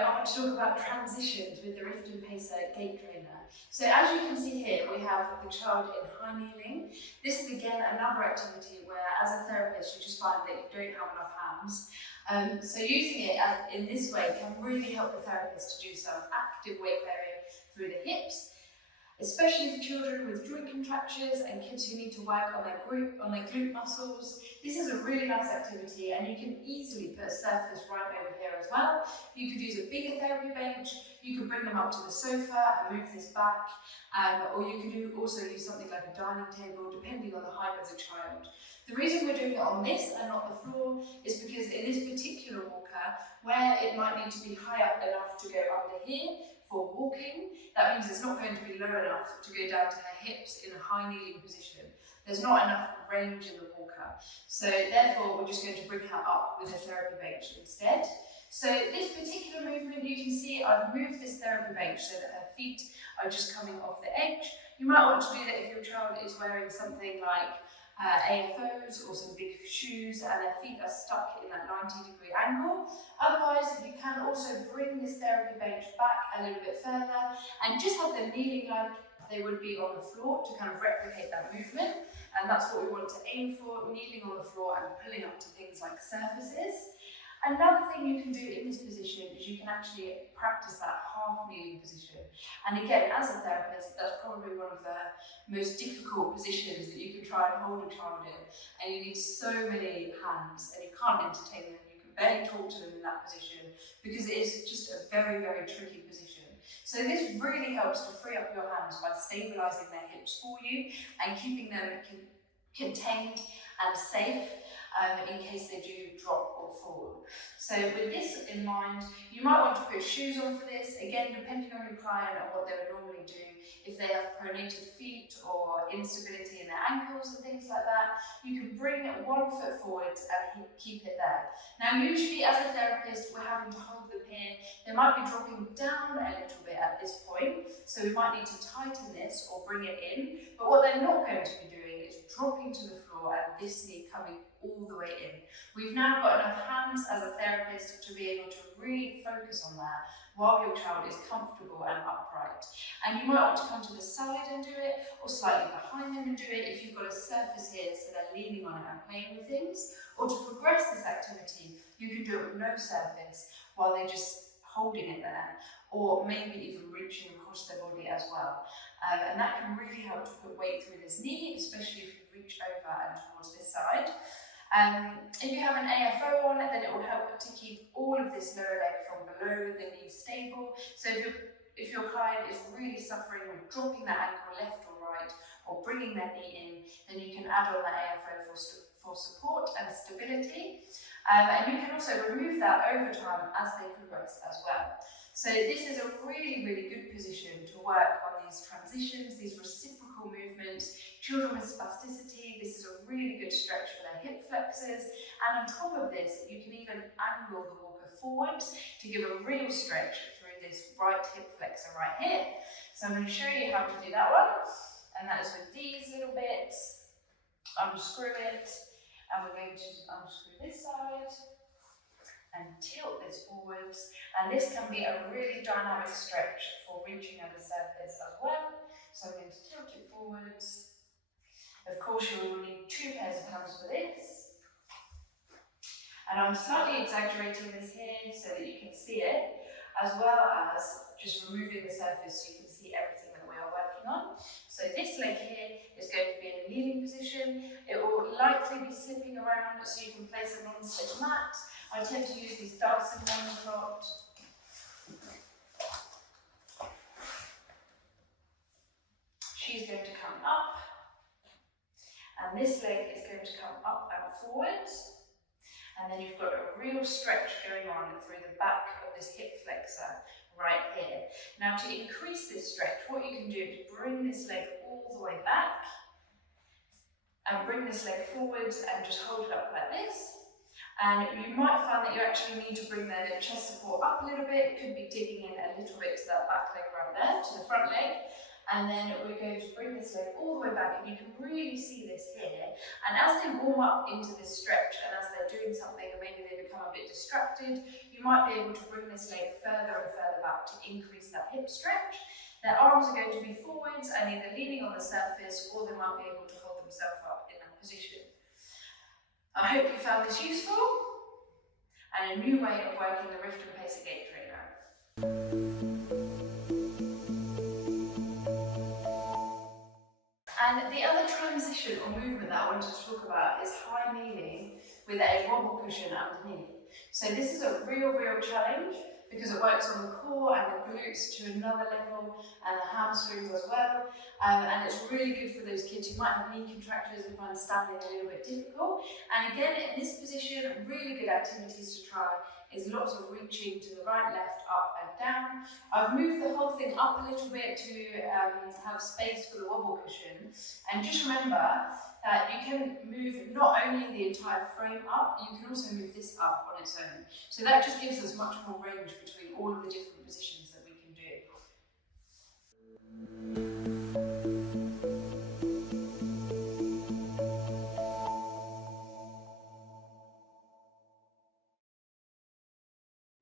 I want to talk about transitions with the Rifton Pacer gait trainer. So as you can see here, we have the child in high kneeling. This is again another activity where, as a therapist, you just find that you don't have enough hands. So using it in this way can really help the therapist to do some active weight bearing through the hips, especially for children with joint contractures and kids who need to work on their glute muscles. This is a really nice activity, and you can easily put a surface right over here as well. You could use a bigger therapy bench, you could bring them up to the sofa and move this back, or you could also use something like a dining table, depending on the height of the child. The reason we're doing it on this and not the floor is because in this particular walker, where it might need to be high up enough to go under here for walking, that means it's not going to be low enough to go down to her hips in a high kneeling position. There's not enough range in the walker. So therefore, we're just going to bring her up with a therapy bench instead. So this particular movement, you can see I've moved this therapy bench so that her feet are just coming off the edge. You might want to do that if your child is wearing something like AFOs or some big shoes and their feet are stuck in that 90-degree angle. Otherwise, you can also bring this therapy bench back a little bit further and just have them kneeling like they would be on the floor to kind of replicate that movement. And that's what we want to aim for, kneeling on the floor and pulling up to things like surfaces. Another thing you can do in this position is you can actually practice that half kneeling position. And again, as a therapist, that's probably one of the most difficult positions that you can try and hold a child in. And you need so many hands and you can't entertain them. You can barely talk to them in that position because it is just a very, very tricky position. So this really helps to free up your hands by stabilising their hips for you and keeping them contained and safe in case they do drop or fall. So with this in mind, you might want to put shoes on for this, again depending on your client and what they would normally do. If they have pronated feet or instability in their ankles and things like that, you can bring 1 foot forwards and keep it there. Now usually as a therapist we're having to hold them here. They might be dropping down a little bit at this point, so we might need to tighten this or bring it in, but what they're not going to be doing is dropping to the floor and this knee coming all the way in. We've now got enough hands as a therapist to be able to really focus on that while your child is comfortable and upright. And you might want to come to the side and do it, or slightly behind them and do it if you've got a surface here so they're leaning on it and playing with things. Or to progress this activity, you can do it with no surface while they're just holding it there, or maybe even reaching across their body as well. And that can really help to put weight through this knee, especially if you reach over and towards this side. If you have an AFO on it, then it will help to keep all of this lower leg from below the knee stable. So if your client is really suffering with dropping that ankle left or right, or bringing their knee in, then you can add on the AFO for support and stability. And you can also remove that over time as they progress as well. So this is a really, really good position to work on these transitions, these reciprocal movements. Children with spasticity, this is a really good stretch for their hip flexors. And on top of this, you can even angle the walker forward to give a real stretch through this right hip flexor right here. So I'm going to show you how to do that one. And that is with these little bits. Unscrew it. And we're going to unscrew this side and tilt this forwards, and this can be a really dynamic stretch for reaching at the surface as well. So I'm going to tilt it forwards. Of course you will need 2 pairs of hands for this, and I'm slightly exaggerating this here so that you can see it, as well as just removing the surface so you can see everything that we are working on. So this leg here is going to be in a kneeling position. It will likely be slipping around, so you can place a non-slip mat. I tend to use these Dyson ones a lot. She's going to come up, and this leg is going to come up and forwards. And then you've got a real stretch going on through the back of this hip flexor right here. Now to increase this stretch, what you can do is bring this leg all the way back and bring this leg forwards and just hold it up like this. And you might find that you actually need to bring the chest support up a little bit. It could be digging in a little bit to that back leg right there, to the front leg. And then we're going to bring this leg all the way back, and you can really see this here. And as they warm up into this stretch, and as they're doing something and maybe they become a bit distracted, you you might be able to bring this leg further and further back to increase that hip stretch. Their arms are going to be forwards and either leaning on the surface, or they might be able to hold themselves up in that position. I hope you found this useful and a new way of working the Rifton Pacer gait trainer. And the other transition or movement that I wanted to talk about is high kneeling with a wobble cushion underneath. So this is a real challenge because it works on the core and the glutes to another level, and the hamstrings as well. And it's really good for those kids who might have knee contractures and find standing a little bit difficult. And again, in this position, really good activities to try is lots of reaching to the right, left, up and down. I've moved the whole thing up a little bit to have space for the wobble cushion. And just remember that you can move not only the entire frame up, you can also move this up on its own. So that just gives us much more range between all of the different positions that we can do.